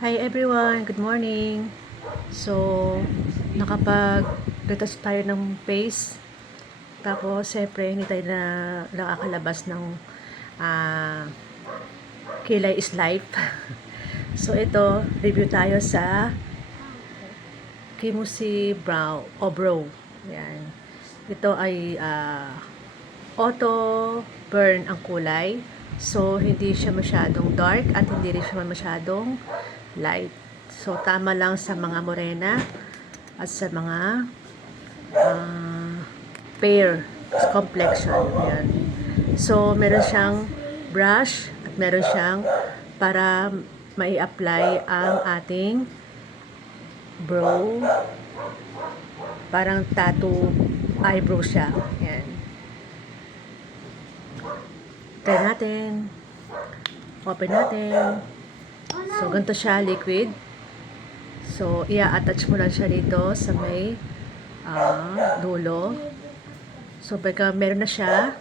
Hi everyone, good morning. So, nakapag-retouch tayo ng face. Tapos, syempre, hindi tayo na nakakalabas ng ah, Kilay is Life. So, ito, review tayo sa Kimusi Brow. Yan. Ito ay auto burn ang kulay. So, hindi siya masyadong dark at hindi rin siya masyadong light. So, tama lang sa mga morena at sa mga fair complexion. Yan. So, meron siyang brush at meron siyang para mai-apply ang ating brow. Parang tattoo eyebrow siya. Yan. Try natin. Open natin. So, ganito siya, liquid. So, i-attach mo lang siya dito sa may dulo. So, pagka meron na siya,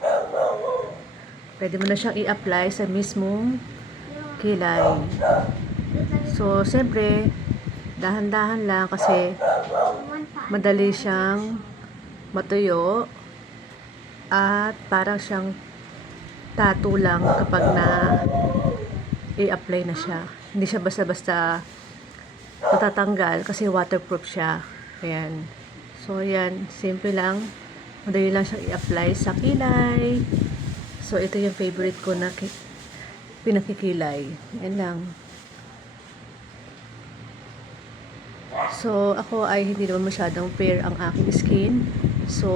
pwede mo na siyang i-apply sa mismong kilay. So, siyempre, dahan-dahan lang kasi madali siyang matuyo at parang siyang tattoo lang kapag na i-apply na siya. Hindi siya basta-basta matatanggal kasi waterproof siya. Ayan. So, ayan. Simple lang. Madali lang siyang i-apply sa kilay. So, ito yung favorite ko na pinakikilay. Ayan lang. So, ako ay hindi naman masyadong fair ang aking skin. So,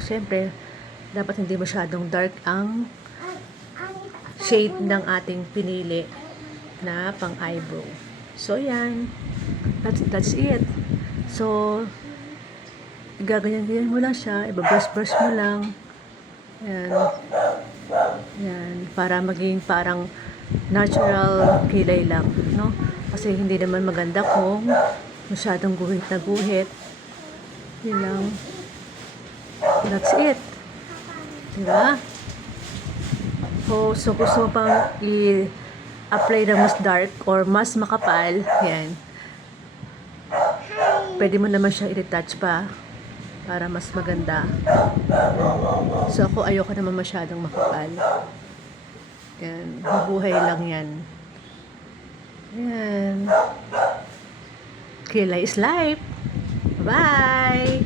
syempre, dapat hindi masyadong dark ang shade ng ating pinili na pang eyebrow. So, yan. That's it. So, gaganyan-ganyan mo lang siya. Ibabrush-brush mo lang. Yan. Yan. Para maging parang natural kilay lang. No? Kasi hindi naman maganda kung masyadong guhit na guhit. Yun lang. That's it. Diba? So, gusto pang i-apply na mas dark or mas makapal, yan. Pwede mo naman siya i-retouch pa para mas maganda. So, ako ayoko naman masyadong makapal. Yan. Mabuhay lang yan. Yan. Kilay is life. Bye!